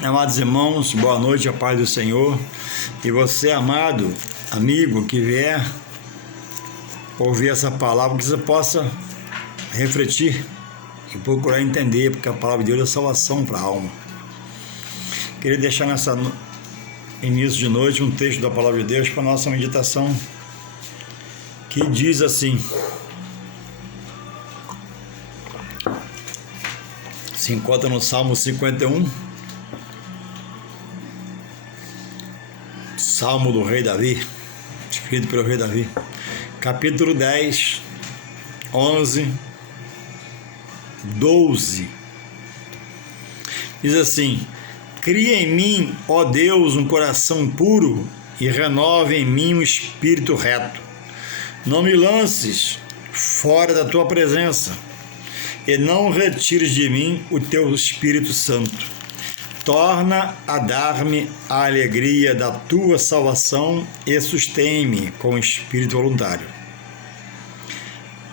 Amados irmãos, boa noite, a paz do Senhor. E você, amado amigo, que vier ouvir essa palavra, que você possa refletir e procurar entender, porque a palavra de Deus é salvação para a alma. Queria deixar nessa início de noite um texto da palavra de Deus para a nossa meditação, que diz assim: se encontra no Salmo 51, Salmo do rei Davi, escrito pelo rei Davi, capítulo 10, 11, 12. Diz assim: cria em mim, ó Deus, um coração puro e renove em mim um espírito reto. Não me lances fora da tua presença e não retires de mim o teu Espírito Santo. Torna a dar-me a alegria da tua salvação e sustém-me com espírito voluntário.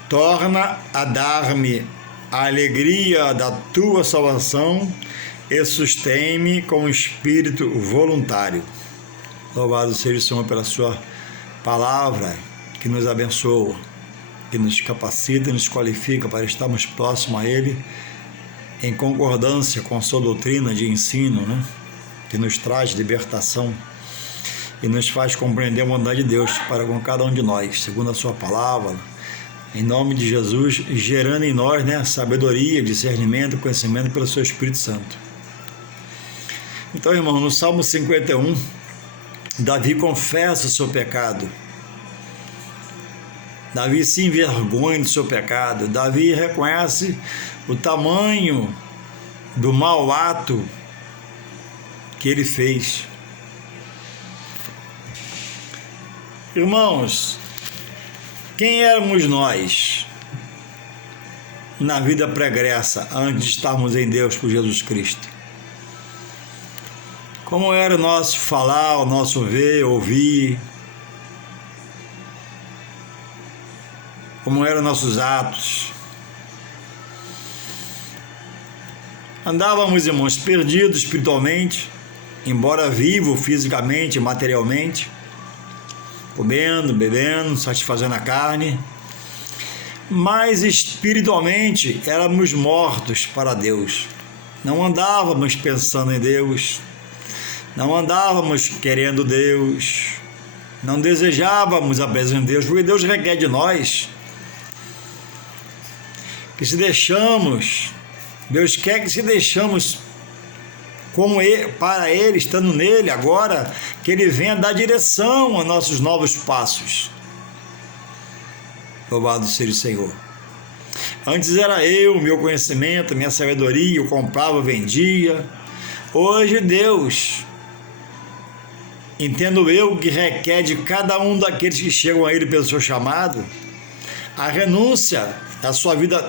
Torna a dar-me a alegria da tua salvação e sustém-me com espírito voluntário. Louvado seja o Senhor pela sua palavra, que nos abençoa, que nos capacita e nos qualifica para estarmos próximos a Ele, em concordância com a sua doutrina de ensino, que nos traz libertação e nos faz compreender a vontade de Deus para com cada um de nós, segundo a sua palavra, em nome de Jesus, gerando em nós sabedoria, discernimento, conhecimento pelo seu Espírito Santo. Então, irmão, no Salmo 51, Davi confessa o seu pecado. Davi se envergonha do seu pecado. Davi reconhece o tamanho do mau ato que ele fez. Irmãos, quem éramos nós na vida pregressa, antes de estarmos em Deus por Jesus Cristo? Como era o nosso falar, o nosso ver, ouvir? Como eram nossos atos? Andávamos, irmãos, perdidos espiritualmente, embora vivo fisicamente, materialmente, comendo, bebendo, satisfazendo a carne, mas espiritualmente éramos mortos para Deus. Não andávamos pensando em Deus, não andávamos querendo Deus, não desejávamos a presença de Deus, porque Deus requer de nós que se deixamos. Deus quer que se deixamos como ele, para Ele, estando nele agora, que Ele venha dar direção a nossos novos passos. Louvado seja o Senhor. Antes era eu, meu conhecimento, minha sabedoria, eu comprava, vendia. Hoje Deus, entendo eu, que requer de cada um daqueles que chegam a Ele pelo seu chamado, a renúncia da sua vida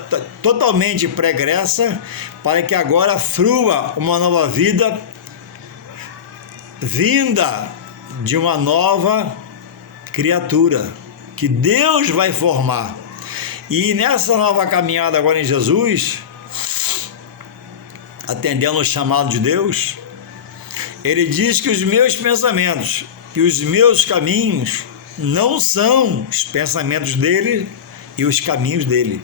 totalmente pregressa, para que agora frua uma nova vida, vinda de uma nova criatura, que Deus vai formar. E nessa nova caminhada agora em Jesus, atendendo ao chamado de Deus, Ele diz que os meus pensamentos e os meus caminhos não são os pensamentos dele e os caminhos dele,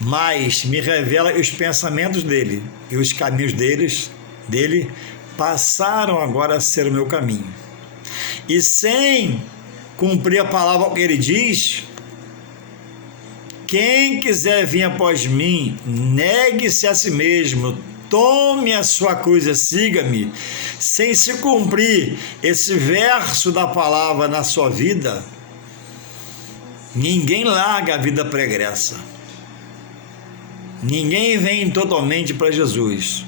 mas me revela os pensamentos dele e os caminhos dele passaram agora a ser o meu caminho. E sem cumprir a palavra que ele diz: quem quiser vir após mim, negue-se a si mesmo, tome a sua cruz e siga-me. Sem se cumprir esse verso da palavra na sua vida, ninguém larga a vida pregressa. Ninguém vem totalmente para Jesus.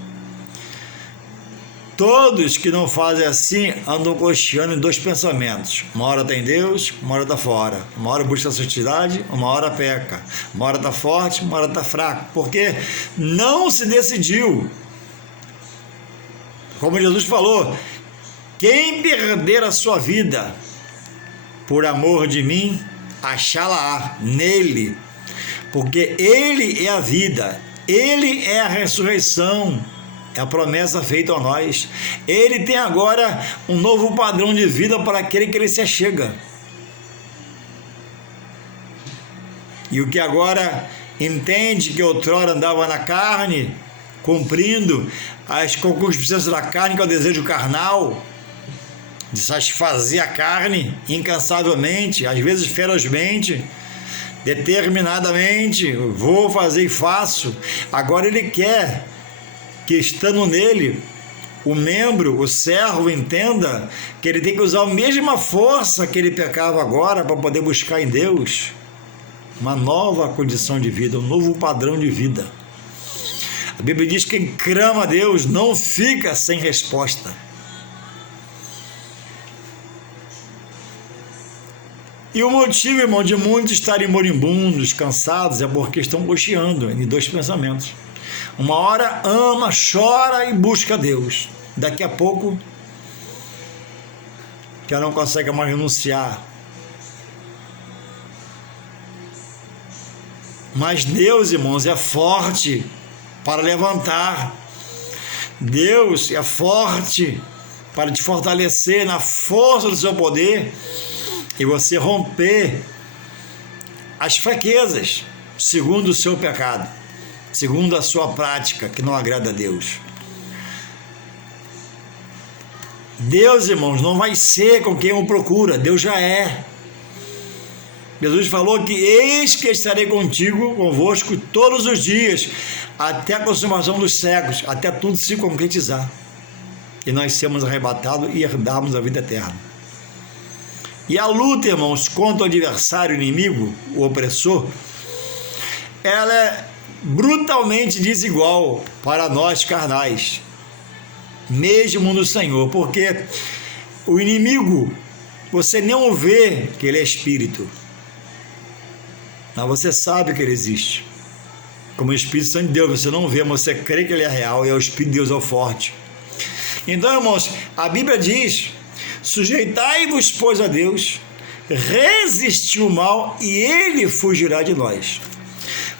Todos que não fazem assim andam cocheando em dois pensamentos. Uma hora está em Deus, uma hora está fora. Uma hora busca a santidade, uma hora peca. Uma hora está forte, uma hora está fraco. Porque não se decidiu. Como Jesus falou: quem perder a sua vida por amor de mim, achá-la nele. Porque Ele é a vida, Ele é a ressurreição É a promessa feita a nós. Ele tem agora um novo padrão de vida para aquele que ele se achega. E o que agora entende que outrora andava na carne, cumprindo as concupiscências da carne, que é o desejo carnal, de satisfazer a carne incansavelmente, às vezes ferozmente, determinadamente, vou fazer e faço. Agora ele quer que, estando nele, o membro, o servo, entenda que ele tem que usar a mesma força que ele pecava agora para poder buscar em Deus uma nova condição de vida, um novo padrão de vida. A Bíblia diz que quem clama a Deus não fica sem resposta. E o motivo, irmão, de muitos estarem moribundos, cansados, é porque estão cocheando em dois pensamentos. Uma hora ama, chora e busca a Deus. Daqui a pouco já não consegue mais renunciar. Mas Deus, irmãos, é forte para levantar. Deus é forte para te fortalecer na força do seu poder e você romper as fraquezas, segundo o seu pecado, segundo a sua prática, que não agrada a Deus. Deus, irmãos, não vai ser com quem o procura, Deus já é. Jesus falou que eis que estarei convosco todos os dias, até a consumação dos séculos, até tudo se concretizar. E nós sermos arrebatados e herdarmos a vida eterna. E a luta, irmãos, contra o adversário, o inimigo, o opressor, ela é brutalmente desigual para nós carnais, mesmo no Senhor, porque o inimigo, você não vê que ele é espírito, mas você sabe que ele existe. Como o Espírito Santo de Deus, você não vê, mas você crê que ele é real e é o Espírito de Deus, é o forte. Então, irmãos, a Bíblia diz: sujeitai-vos, pois, a Deus, resisti o mal e ele fugirá de nós.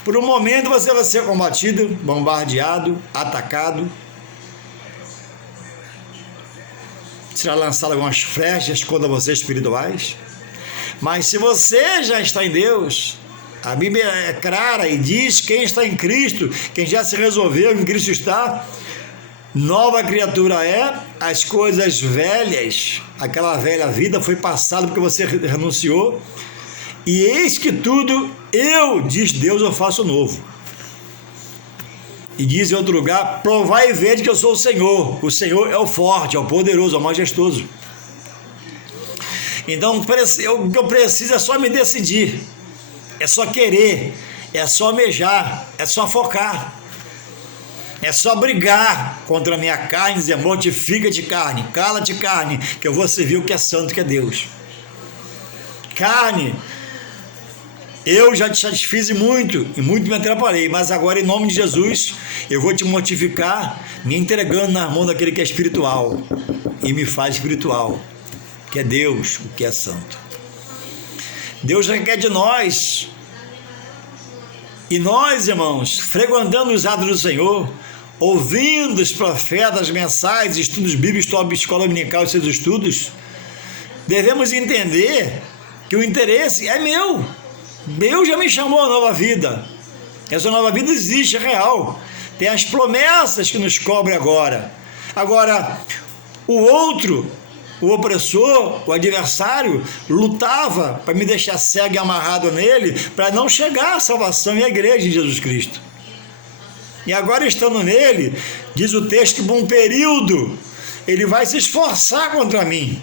Por um momento você vai ser combatido, bombardeado, atacado, será lançado algumas flechas contra você espirituais, mas se você já está em Deus, a Bíblia é clara e diz: quem está em Cristo, quem já se resolveu, em Cristo está, nova criatura é, as coisas velhas, aquela velha vida foi passada porque você renunciou, e eis que tudo eu, diz Deus, eu faço novo. E diz em outro lugar: provai e vede que eu sou o Senhor é o forte, é o poderoso, é o majestoso. Então o que eu preciso é só me decidir, é só querer, é só almejar, é só focar, é só brigar contra a minha carne, dizer: mortifica-te carne, cala-te carne, que eu vou servir o que é santo, que é Deus. Carne, eu já te satisfiz muito, e muito me atrapalhei, mas agora, em nome de Jesus, eu vou te mortificar, me entregando na mão daquele que é espiritual, e me faz espiritual, que é Deus, o que é santo. Deus requer de nós, e nós, irmãos, frequentando os atos do Senhor, ouvindo os profetas mensais, estudos bíblicos, escola dominical e seus estudos, devemos entender que o interesse é meu. Deus já me chamou a nova vida. Essa nova vida existe, é real. Tem as promessas que nos cobre agora. Agora, o outro, o opressor, o adversário, lutava para me deixar cego e amarrado nele, para não chegar à salvação e à igreja de Jesus Cristo. E agora, estando nele, diz o texto que por um período ele vai se esforçar contra mim.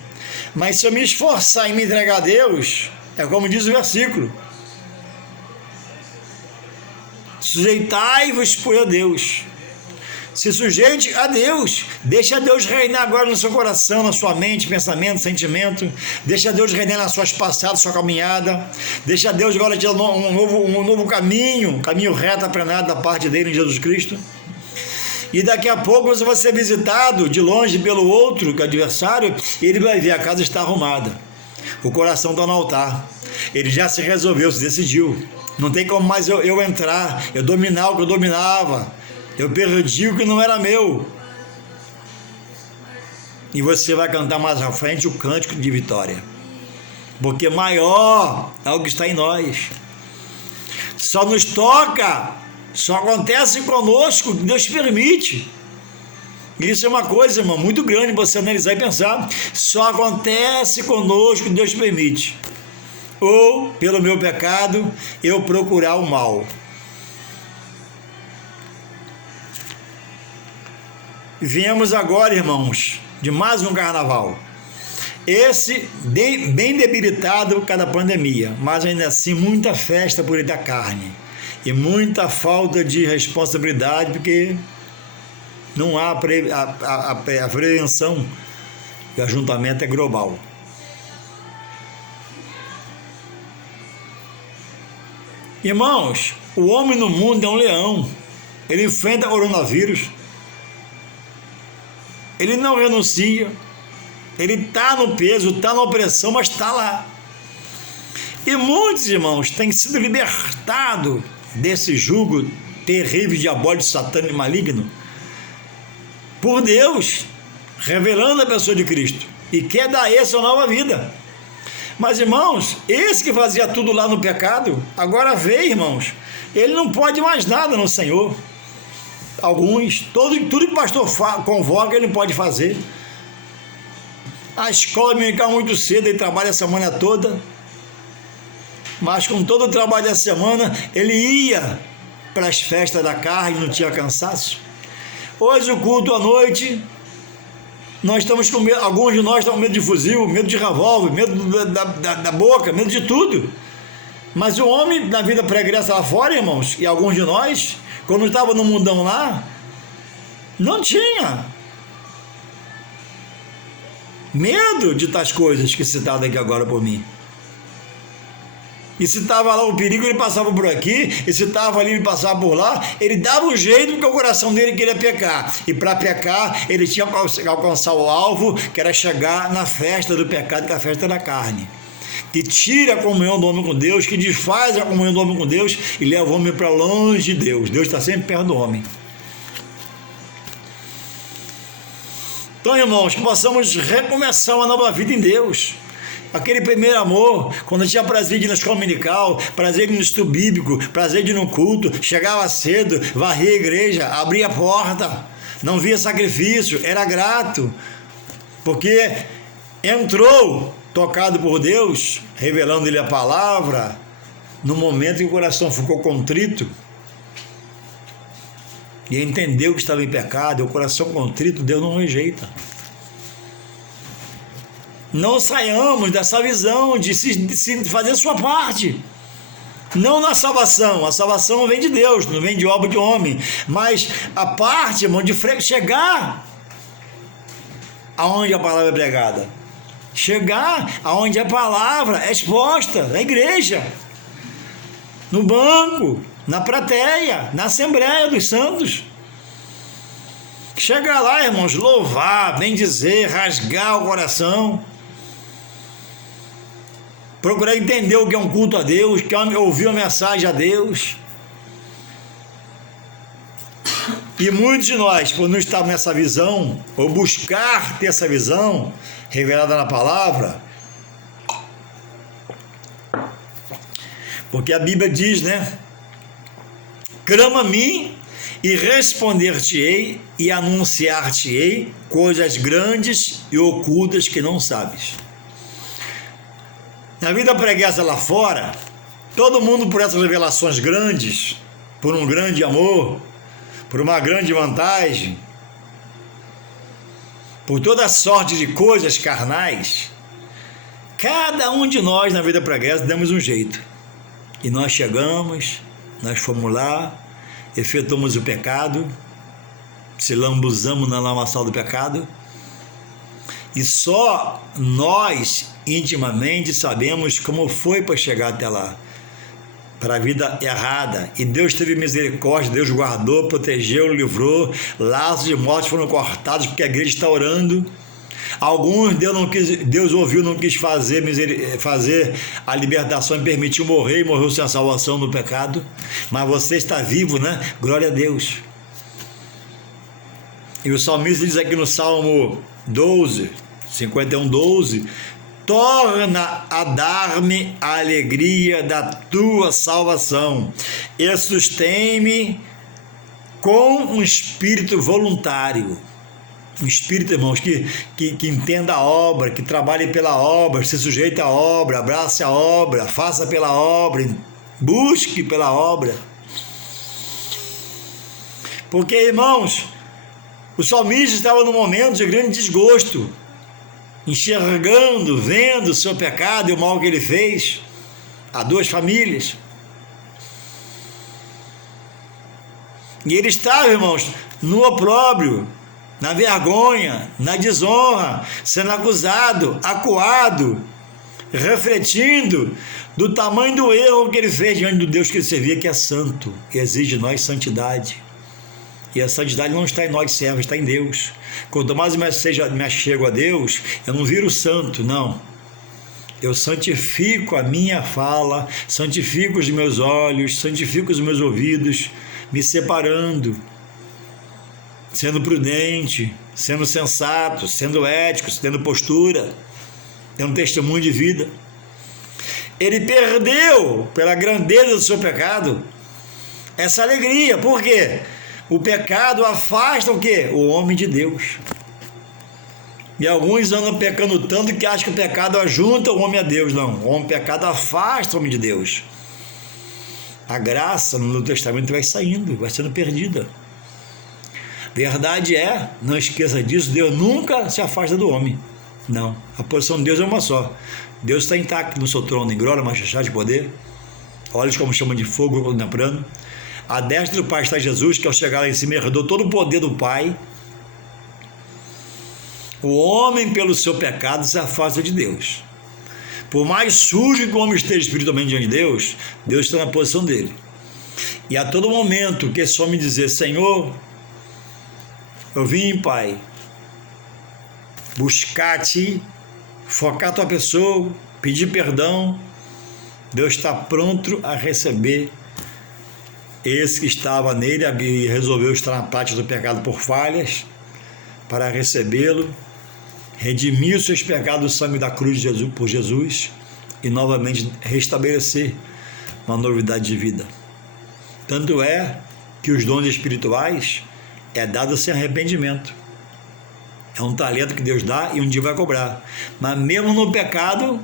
Mas se eu me esforçar em me entregar a Deus, é como diz o versículo: sujeitai-vos, pois, a Deus. Se sujeite a Deus, deixa Deus reinar agora no seu coração, na sua mente, pensamento, sentimento, deixa Deus reinar nas suas passadas, sua caminhada, deixa Deus agora te dar um novo caminho reto aprendido da parte dele em Jesus Cristo. E daqui a pouco você vai ser visitado de longe pelo outro, que é o adversário, e ele vai ver: a casa está arrumada, o coração está no altar, ele já se resolveu, se decidiu, não tem como mais eu entrar, eu dominar o que eu dominava, eu perdi o que não era meu. E você vai cantar mais à frente o cântico de vitória. Porque maior é o que está em nós. Só nos toca, só acontece conosco o que Deus permite. Isso é uma coisa, irmão, muito grande você analisar e pensar. Só acontece conosco o que Deus permite. Ou, pelo meu pecado, eu procurar o mal. Viemos agora, irmãos, de mais um carnaval. Esse bem debilitado por causa da pandemia, mas ainda assim muita festa por aí da carne e muita falta de responsabilidade, porque não há a prevenção, o ajuntamento é global. Irmãos, o homem no mundo é um leão, ele enfrenta o coronavírus, ele não renuncia, ele está no peso, está na opressão, mas está lá. E muitos irmãos têm sido libertados desse jugo terrível, diabólico, satânico e maligno por Deus, revelando a pessoa de Cristo, e quer dar a esse uma nova vida. Mas, irmãos, esse que fazia tudo lá no pecado, agora vê, irmãos, ele não pode mais nada no Senhor. Alguns, tudo que o pastor convoca, ele pode fazer. A escola dominical muito cedo, ele trabalha a semana toda, mas com todo o trabalho da semana, ele ia para as festas da carne, não tinha cansaço. Hoje o culto à noite, nós estamos com medo, alguns de nós estão com medo de fuzil, medo de revólver, medo da boca, medo de tudo. Mas o homem, na vida pregressa lá fora, irmãos, e alguns de nós, quando estava no mundão lá, não tinha medo de tais coisas que citado aqui agora por mim. E se estava lá o perigo, ele passava por aqui, e se estava ali, ele passava por lá, ele dava um jeito porque o coração dele queria pecar. E para pecar, ele tinha que alcançar o alvo, que era chegar na festa do pecado, que é a festa da carne. Que tira a comunhão do homem com Deus, que desfaz a comunhão do homem com Deus e leva o homem para longe de Deus. Deus está sempre perto do homem. Então, irmãos, que possamos recomeçar uma nova vida em Deus. Aquele primeiro amor, quando tinha prazer de ir na escola dominical, prazer de ir no estudo bíblico, prazer de ir no culto, chegava cedo, varria a igreja, abria a porta, não via sacrifício, era grato, porque entrou tocado por Deus, revelando-lhe a palavra, no momento em que o coração ficou contrito, e entendeu que estava em pecado, e o coração contrito, Deus não rejeita. Não saiamos dessa visão de se fazer sua parte. Não na salvação. A salvação vem de Deus, não vem de obra de homem. Mas a parte, irmão, de chegar aonde a palavra é pregada. Chegar aonde a palavra é exposta, na igreja, no banco, na plateia, na Assembleia dos Santos. Chegar lá, irmãos, louvar, bendizer, rasgar o coração. Procurar entender o que é um culto a Deus, que é ouvir uma mensagem a Deus. E muitos de nós, por não estar nessa visão, ou buscar ter essa visão revelada na palavra, porque a Bíblia diz, né? Clama a mim e responder-te-ei e anunciar-te-ei coisas grandes e ocultas que não sabes. Na vida preguiça lá fora, todo mundo por essas revelações grandes, por um grande amor, por uma grande vantagem, por toda sorte de coisas carnais, cada um de nós na vida pregressa damos um jeito. E nós chegamos, nós fomos lá, efetuamos o pecado, se lambuzamos na lamaçal do pecado, e só nós intimamente sabemos como foi para chegar até lá, para a vida errada. E Deus teve misericórdia, Deus guardou, protegeu, livrou, laços de morte foram cortados porque a igreja está orando. Alguns Deus ouviu, não quis fazer a libertação e permitiu morrer, e morreu sem a salvação no pecado. Mas você está vivo, né? Glória a Deus. E o salmista diz aqui no Salmo 12, 51, 12: torna a dar-me a alegria da tua salvação e sustém-me com um espírito voluntário. Um espírito, irmãos, que entenda a obra, que trabalhe pela obra, se sujeite à obra, abrace a obra, faça pela obra, busque pela obra. Porque, irmãos, o salmista estava num momento de grande desgosto, enxergando, vendo o seu pecado e o mal que ele fez a duas famílias. E ele estava, irmãos, no opróbrio, na vergonha, na desonra, sendo acusado, acuado, refletindo do tamanho do erro que ele fez diante do Deus que ele servia, que é santo, que exige de nós santidade. E a santidade não está em nós servos, está em Deus. Quanto mais eu me achego a Deus, eu não viro santo, não. Eu santifico a minha fala, santifico os meus olhos, santifico os meus ouvidos, me separando, sendo prudente, sendo sensato, sendo ético, tendo postura, tendo testemunho de vida. Ele perdeu, pela grandeza do seu pecado, essa alegria. Por quê? O pecado afasta o quê? O homem de Deus. E alguns andam pecando tanto que acham que o pecado ajunta o homem a Deus. Não, o pecado afasta o homem de Deus. A graça no Novo Testamento vai saindo, vai sendo perdida. Verdade é, não esqueça disso, Deus nunca se afasta do homem. Não, a posição de Deus é uma só. Deus está intacto no seu trono, em glória, majestade e poder. Olhos como chama de fogo contemplando. A destra do Pai está Jesus, que ao chegar lá em cima herdou todo o poder do Pai. O homem, pelo seu pecado, se afasta de Deus. Por mais sujo que o homem esteja espiritualmente diante de Deus, Deus está na posição dele. E a todo momento que esse homem dizer: Senhor, eu vim, Pai, buscar a Ti, focar a Tua pessoa, pedir perdão, Deus está pronto a receber esse que estava nele e resolveu estar na prática do pecado por falhas, para recebê-lo, redimir os seus pecados do sangue da cruz de Jesus, por Jesus, e novamente restabelecer uma novidade de vida. Tanto é que os dons espirituais é dado sem arrependimento. É um talento que Deus dá e um dia vai cobrar. Mas mesmo no pecado,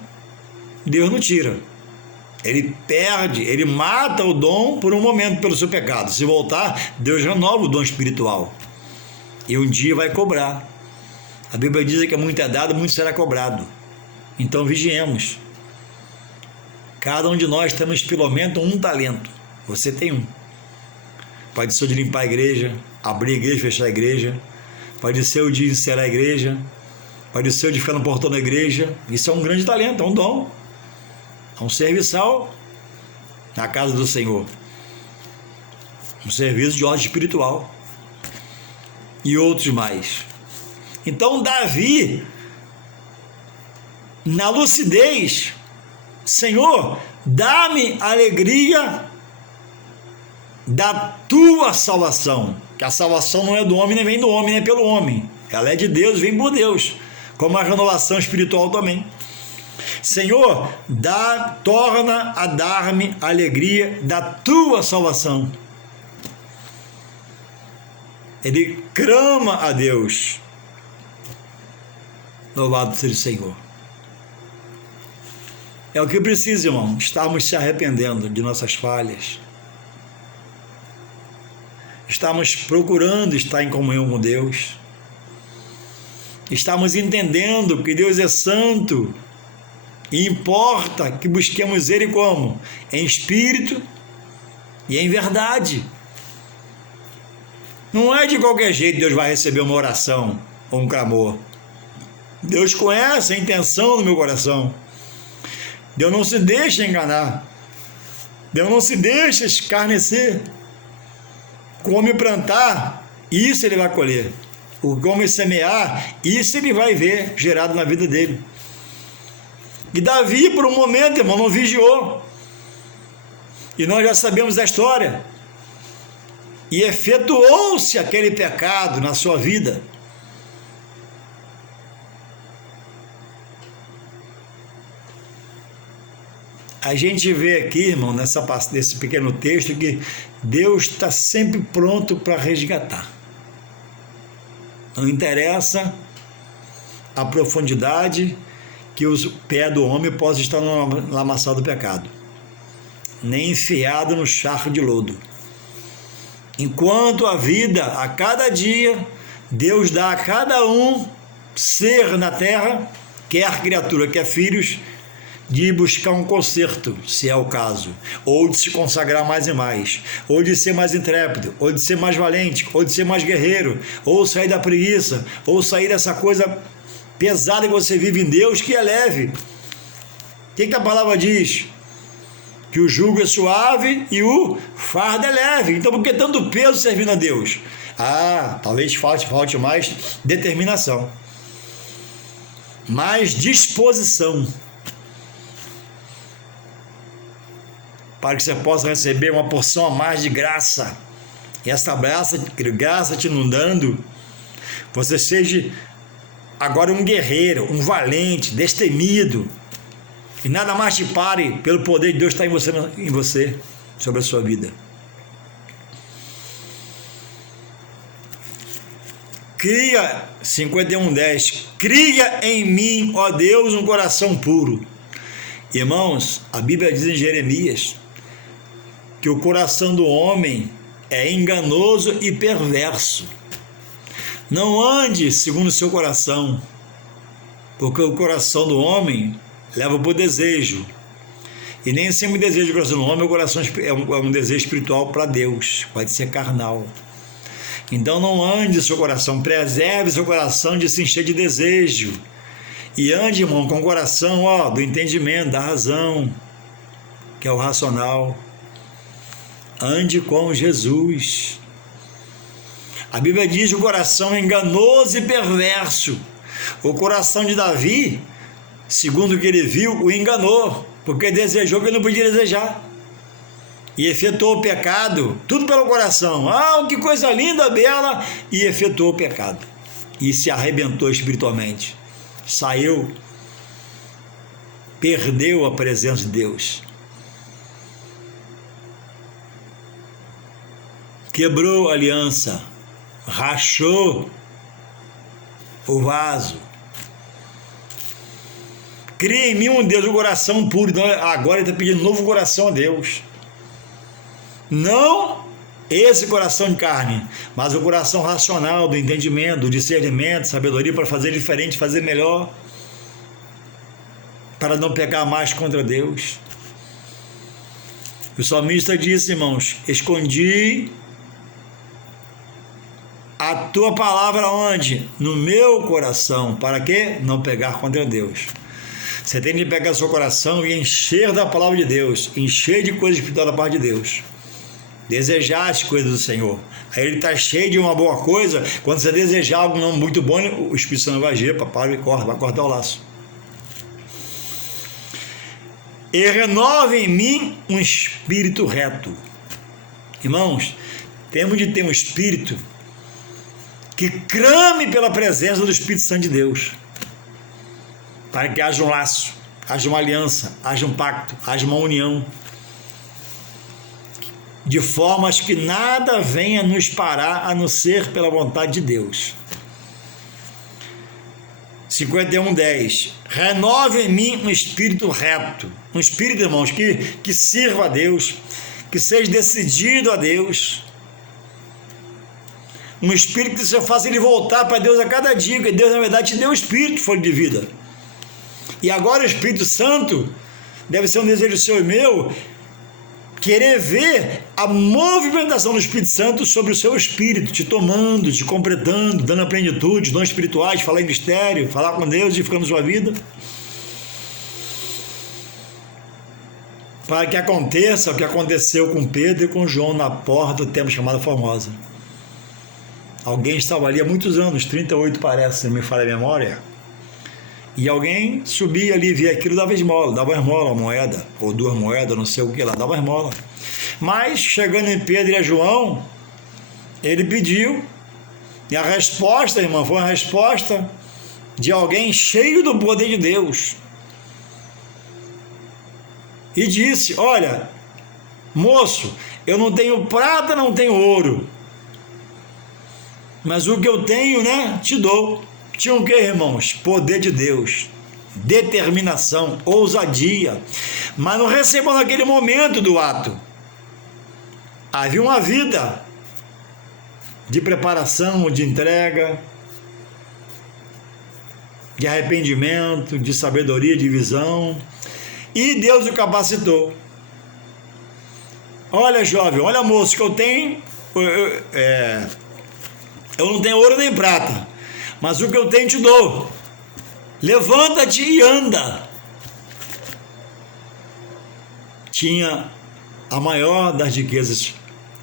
Deus não tira. Ele perde, ele mata o dom por um momento pelo seu pecado. Se voltar, Deus renova o dom espiritual. E um dia vai cobrar. A Bíblia diz que muito é dado, muito será cobrado. Então vigiemos. Cada um de nós temos pelo menos um talento. Você tem um. Pode ser o de limpar a igreja, abrir a igreja, fechar a igreja. Pode ser o de encerrar a igreja. Pode ser o de ficar no portão da igreja. Isso é um grande talento, é um dom. É um serviçal na casa do Senhor. Um serviço de ordem espiritual. E outros mais. Então Davi, na lucidez, Senhor, dá-me a alegria da tua salvação. Que a salvação não é do homem, nem vem do homem, nem pelo homem. Ela é de Deus, vem por Deus. Como a renovação espiritual também. Senhor, torna a dar-me a alegria da tua salvação. Ele clama a Deus. Louvado seja o Senhor. É o que precisa, irmão, estarmos se arrependendo de nossas falhas. Estamos procurando estar em comunhão com Deus. Estamos entendendo que Deus é santo e importa que busquemos Ele como? Em espírito e em verdade. Não é de qualquer jeito Deus vai receber uma oração ou um clamor. Deus conhece a intenção do meu coração. Deus não se deixa enganar. Deus não se deixa escarnecer. O homem plantar, isso ele vai colher. O homem semear, isso ele vai ver gerado na vida dele. E Davi, por um momento, irmão, não vigiou. E nós já sabemos a história. e efetuou-se aquele pecado na sua vida. A gente vê aqui, irmão, nesse pequeno texto, que Deus está sempre pronto para resgatar. Não interessa a profundidade que o pé do homem possa estar no lamaçal do pecado, nem enfiado no charco de lodo. Enquanto a vida, a cada dia, Deus dá a cada um ser na terra, quer criatura, quer filhos, de buscar um conserto, se é o caso, ou de se consagrar mais e mais, ou de ser mais intrépido, ou de ser mais valente, ou de ser mais guerreiro, ou sair da preguiça, ou sair dessa coisa pesada que você vive em Deus, que é leve. O que a palavra diz? Que o jugo é suave e o fardo é leve. Então, por que tanto peso servindo a Deus? Talvez falte mais determinação, mais disposição, para que você possa receber uma porção a mais de graça. E essa graça te inundando, você seja agora um guerreiro, um valente, destemido, e nada mais te pare pelo poder de Deus estar em você, sobre a sua vida. Cria, 51:10, cria em mim, ó Deus, um coração puro. Irmãos, a Bíblia diz em Jeremias que o coração do homem é enganoso e perverso. Não ande segundo o seu coração, porque o coração do homem leva para o desejo. E nem sempre o desejo do coração do homem é um desejo espiritual para Deus, pode ser carnal. Então não ande seu coração, preserve seu coração de se encher de desejo. E ande, irmão, com o coração do entendimento, da razão, que é o racional. Ande com Jesus. A Bíblia diz que o coração é enganoso e perverso. O coração de Davi, segundo o que ele viu, o enganou, porque desejou o que ele não podia desejar. E efetuou o pecado, tudo pelo coração. Que coisa linda, bela! E efetuou o pecado. E se arrebentou espiritualmente. Saiu, perdeu a presença de Deus. Quebrou a aliança, rachou o vaso. Cria em mim um Deus, um coração puro. Então, agora ele está pedindo novo coração a Deus. Não esse coração de carne, mas o coração racional, do entendimento, do discernimento, sabedoria para fazer diferente, fazer melhor, para não pecar mais contra Deus. O salmista disse, irmãos, escondi a tua palavra onde? No meu coração. Para quê? Não pegar contra Deus. Você tem de pegar seu coração e encher da palavra de Deus, encher de coisa espiritual da parte de Deus. Desejar as coisas do Senhor. Aí ele está cheio de uma boa coisa. Quando você desejar algo não muito bom, o Espírito Santo vai agir, vai cortar o laço. E renova em mim um espírito reto. Irmãos, temos de ter um espírito que clame pela presença do Espírito Santo de Deus, para que haja um laço, haja uma aliança, haja um pacto, haja uma união, de formas que nada venha nos parar a não ser pela vontade de Deus. 51:10, renove em mim um espírito reto, um espírito, irmãos, que sirva a Deus, que seja decidido a Deus, um espírito que você faça ele voltar para Deus a cada dia, porque Deus na verdade te deu o espírito, folha de vida. E agora o Espírito Santo deve ser um desejo seu e meu, querer ver a movimentação do Espírito Santo sobre o seu espírito, te tomando, te completando, dando a plenitude, dons espirituais, falar em mistério, falar com Deus, edificando sua vida. Para que aconteça o que aconteceu com Pedro e com João na porta do templo chamado Formosa. Alguém estava ali há muitos anos, 38 parece, se não me falha a memória, e alguém subia ali, via aquilo, dava esmola, uma moeda, ou 2 moedas, não sei o que lá, dava esmola. Mas, chegando em Pedro e a João, Ele pediu, e a resposta, irmão, foi uma resposta de alguém cheio do poder de Deus. E disse: olha, moço, eu não tenho prata, não tenho ouro, mas o que eu tenho, né, te dou. Tinha o que, irmãos? Poder de Deus, determinação, ousadia, mas não recebeu naquele momento do ato. Havia uma vida de preparação, de entrega, de arrependimento, de sabedoria, de visão, e Deus o capacitou. Olha, jovem, olha, moço, que eu tenho, eu não tenho ouro nem prata, mas o que eu tenho te dou. Levanta-te e anda. Tinha a maior das riquezas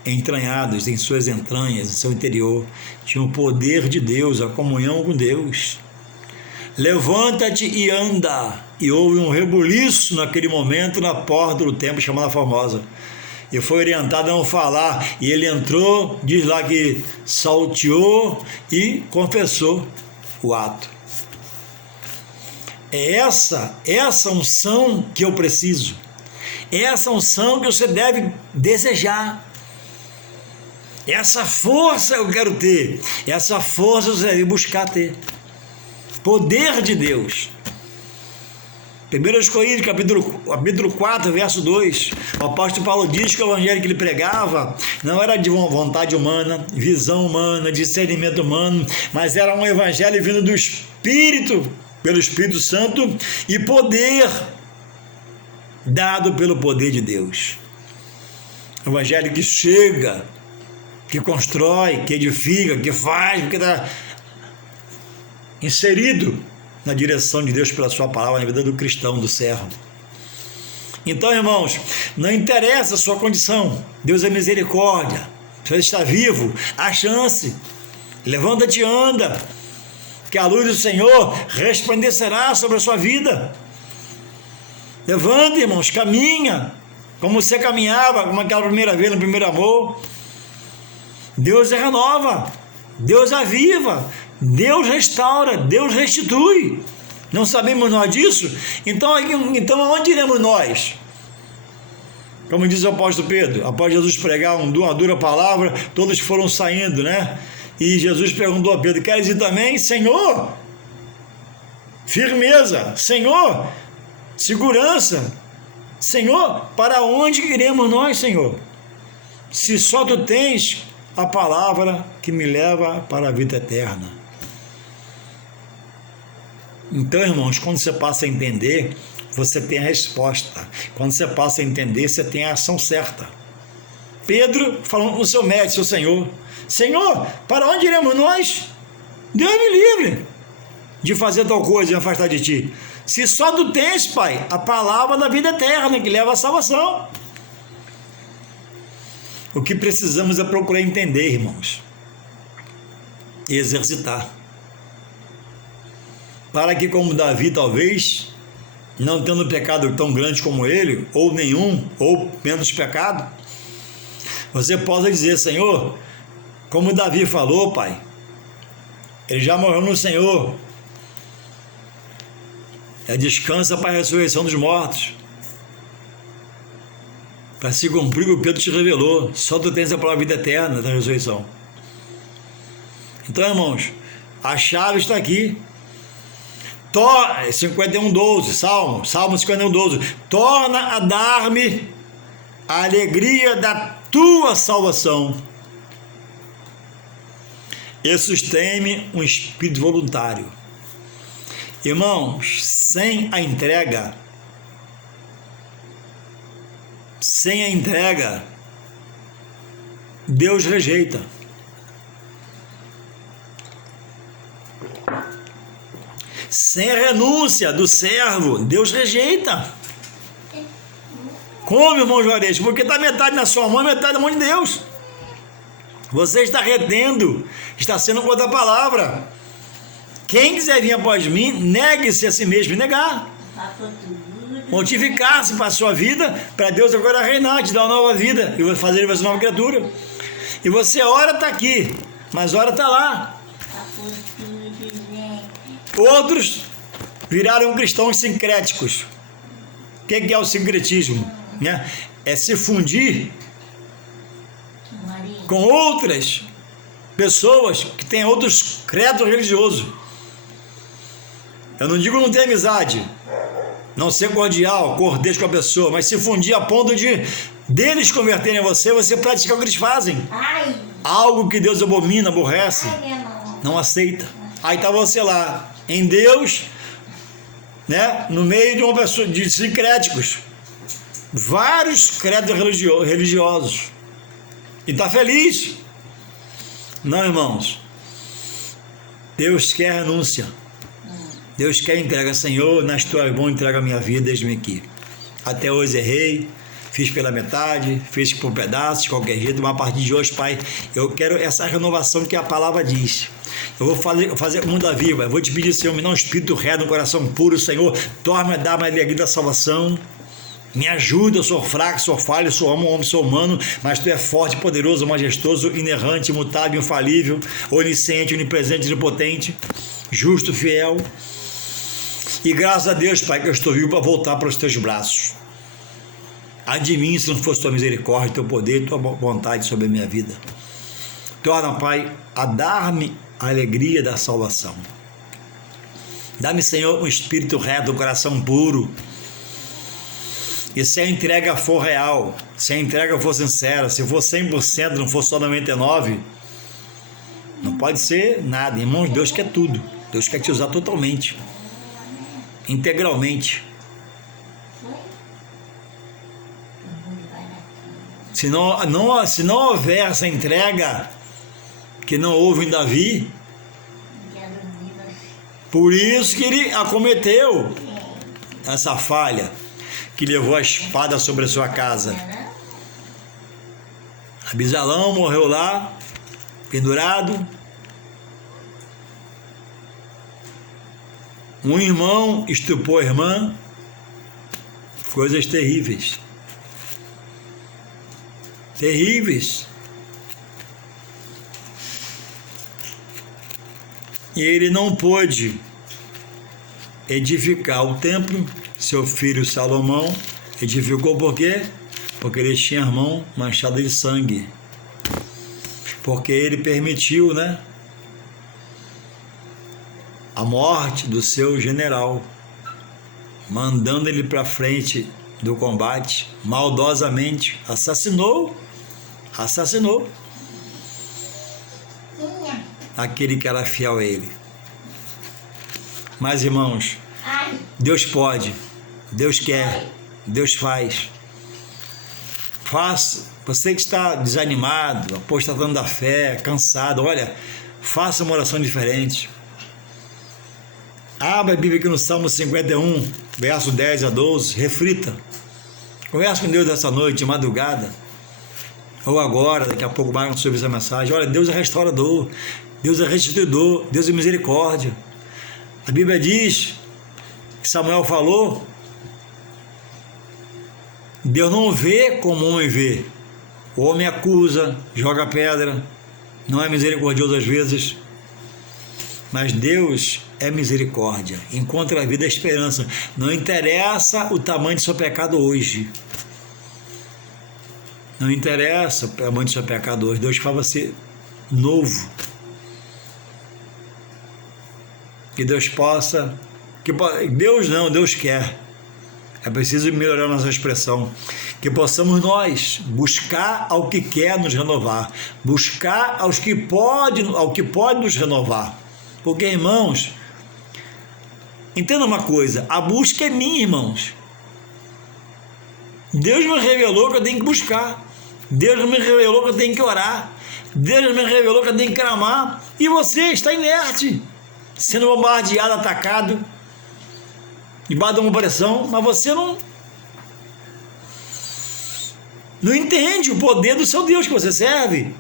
entranhadas em suas entranhas, em seu interior. Tinha o poder de Deus, a comunhão com Deus. Levanta-te e anda. E houve um rebuliço naquele momento na porta do templo chamada Formosa. E foi orientado a não falar. E ele entrou, diz lá que salteou e confessou o ato. É essa unção que eu preciso. É essa unção que você deve desejar. Essa força eu quero ter. Essa força você deve buscar ter. Poder de Deus. 1 Coríntios, capítulo 4, verso 2, o apóstolo Paulo diz que o evangelho que ele pregava não era de vontade humana, visão humana, discernimento humano, mas era um evangelho vindo do Espírito, pelo Espírito Santo, e poder dado pelo poder de Deus. O evangelho que chega, que constrói, que edifica, que faz, que está inserido na direção de Deus pela sua palavra, na vida do cristão, do servo. Então, irmãos, não interessa a sua condição, Deus é misericórdia, você está vivo, há chance, levanta-te e anda, que a luz do Senhor resplandecerá sobre a sua vida. Levanta, irmãos, caminha, como você caminhava, como aquela primeira vez, no primeiro amor. Deus renova, Deus aviva, Deus restaura, Deus restitui. Não sabemos nós disso? Então aonde iremos nós? Como diz o apóstolo Pedro, após Jesus pregar uma dura palavra, todos foram saindo, né? E Jesus perguntou a Pedro: queres ir também? Senhor, firmeza, Senhor, segurança, Senhor, para onde iremos nós, Senhor? Se só tu tens a palavra que me leva para a vida eterna. Então, irmãos, quando você passa a entender, você tem a resposta. Quando você passa a entender, você tem a ação certa. Pedro falando com o seu mestre, seu Senhor: Senhor, para onde iremos nós? Deus me livre de fazer tal coisa e me afastar de ti. Se só tu tens, Pai, a palavra da vida eterna que leva à salvação. O que precisamos é procurar entender, irmãos, e exercitar, para que, como Davi, talvez, não tendo pecado tão grande como ele, ou nenhum, ou menos pecado, você possa dizer: Senhor, como Davi falou, Pai, ele já morreu no Senhor, descansa para a ressurreição dos mortos, para se cumprir o que Pedro te revelou. Só tu tens a palavra vida eterna da ressurreição. Então, irmãos, a chave está aqui. 51:12, Salmo 51:12. Torna a dar-me a alegria da tua salvação e sustém-me um espírito voluntário. Irmãos, sem a entrega, Deus rejeita. Sem a renúncia do servo, Deus rejeita. Como, irmão Juarez? Porque está metade na sua mão e metade na mão de Deus. Você está retendo, está sendo contra a palavra. Quem quiser vir após mim, negue-se a si mesmo e negar. Mortificar-se para a sua vida, para Deus agora reinar, te dar uma nova vida e fazer ele uma nova criatura. E você ora está aqui, mas ora está lá. Outros viraram cristãos sincréticos. O que é o sincretismo? Né? É se fundir com outras pessoas que têm outros credos religiosos. Eu não digo não ter amizade, não ser cordial, cortês com a pessoa, mas se fundir a ponto de deles converterem a você praticar o que eles fazem. Algo que Deus abomina, aborrece, não aceita. Aí está você lá, em Deus, né, no meio de uma pessoa de sincréticos, vários credos religiosos, e está feliz. Não, irmãos, Deus quer renúncia, Deus quer entrega. Senhor, nas tuas mãos entrega a minha vida, eis-me aqui. Até hoje errei, fiz pela metade, fiz por pedaços, de qualquer jeito, mas a partir de hoje, Pai, eu quero essa renovação que a palavra diz. Eu vou fazer como Davi, eu vou te pedir, Senhor, me dá um espírito reto, um coração puro, Senhor, torna-me a dar-me a alegria da salvação. Me ajuda, eu sou fraco, sou falho, sou homem, sou humano, mas Tu é forte, poderoso, majestoso, inerrante, imutável, infalível, onisciente, onipresente, onipotente, justo, fiel. E graças a Deus, Pai, que eu estou vivo para voltar para os Teus braços. Ai de mim, se não fosse Tua misericórdia, Teu poder, Tua vontade sobre a minha vida. Torna, Pai, a dar-me a alegria da salvação. Dá-me, Senhor, um espírito reto, um coração puro. E se a entrega for real, se a entrega for sincera, se for 100%, não for só 99%, não pode ser nada. Irmãos, Deus quer tudo. Deus quer te usar totalmente, integralmente. Se não houver essa entrega que não houve em Davi, por isso que ele acometeu essa falha, que levou a espada sobre a sua casa. Abisalão morreu lá, pendurado. Um irmão estuprou a irmã. Coisas terríveis. Terríveis. E ele não pôde edificar o templo. Seu filho Salomão edificou por quê? Porque ele tinha a mão manchada de sangue. Porque ele permitiu, né, a morte do seu general, mandando ele para frente do combate, maldosamente, assassinou aquele que era fiel a ele. Mas, irmãos, Deus pode, Deus quer, Deus faz. Faça, você que está desanimado, apostatando da fé, cansado, olha, faça uma oração diferente. Abra a Bíblia aqui no Salmo 51, verso 10 a 12, reflita. Converse com Deus nessa noite, de madrugada, ou agora, daqui a pouco mais sobre essa mensagem. Olha, Deus é restaurador, Deus é restituidor, Deus é misericórdia. A Bíblia diz, que Samuel falou, Deus não vê como o homem vê. O homem acusa, joga pedra, não é misericordioso às vezes, mas Deus é misericórdia, encontra a vida e a esperança. Não interessa o tamanho do seu pecado hoje. Não interessa o tamanho do seu pecado hoje. Deus faz você novo. Que Deus possa... Deus quer. É preciso melhorar nossa expressão. Que possamos nós buscar ao que quer nos renovar. Buscar ao que pode nos renovar. Porque, irmãos, entenda uma coisa, a busca é minha, irmãos. Deus me revelou que eu tenho que buscar. Deus me revelou que eu tenho que orar. Deus me revelou que eu tenho que clamar. E você está inerte, sendo bombardeado, atacado, debaixo de uma opressão, mas você não entende o poder do seu Deus que você serve.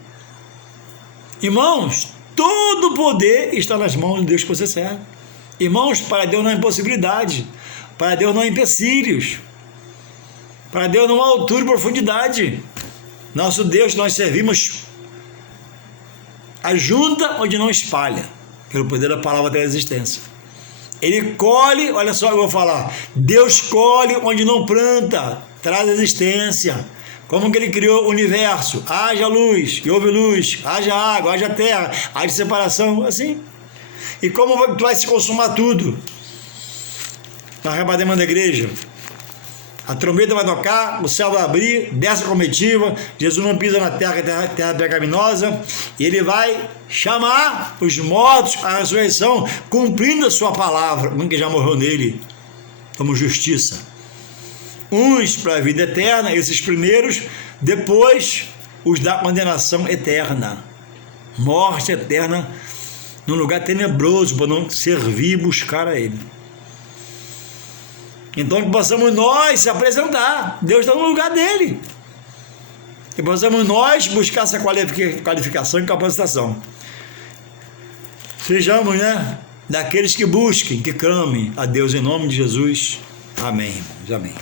Irmãos, todo o poder está nas mãos do Deus que você serve. Irmãos, para Deus não há impossibilidade, para Deus não há empecilhos, para Deus não há altura e profundidade. Nosso Deus, nós servimos ajunta onde não espalha, pelo poder da palavra da existência. Ele colhe, olha só, eu vou falar, Deus colhe onde não planta, traz existência. Como que ele criou o universo? Haja luz, e houve luz, haja água, haja terra, haja separação, assim. E como tu vai se consumar tudo? Na arrebatamento da igreja, a trombeta vai tocar, o céu vai abrir, desce a comitiva, Jesus não pisa na terra, terra pecaminosa, e ele vai chamar os mortos à ressurreição, cumprindo a sua palavra, um que já morreu nele, como justiça. Uns para a vida eterna, esses primeiros, depois os da condenação eterna, morte eterna, num lugar tenebroso, para não servir e buscar a ele. Então que possamos nós se apresentar, Deus está no lugar dele, que possamos nós buscar essa qualificação e capacitação, sejamos, daqueles que busquem, que clamem a Deus em nome de Jesus, amém, amém.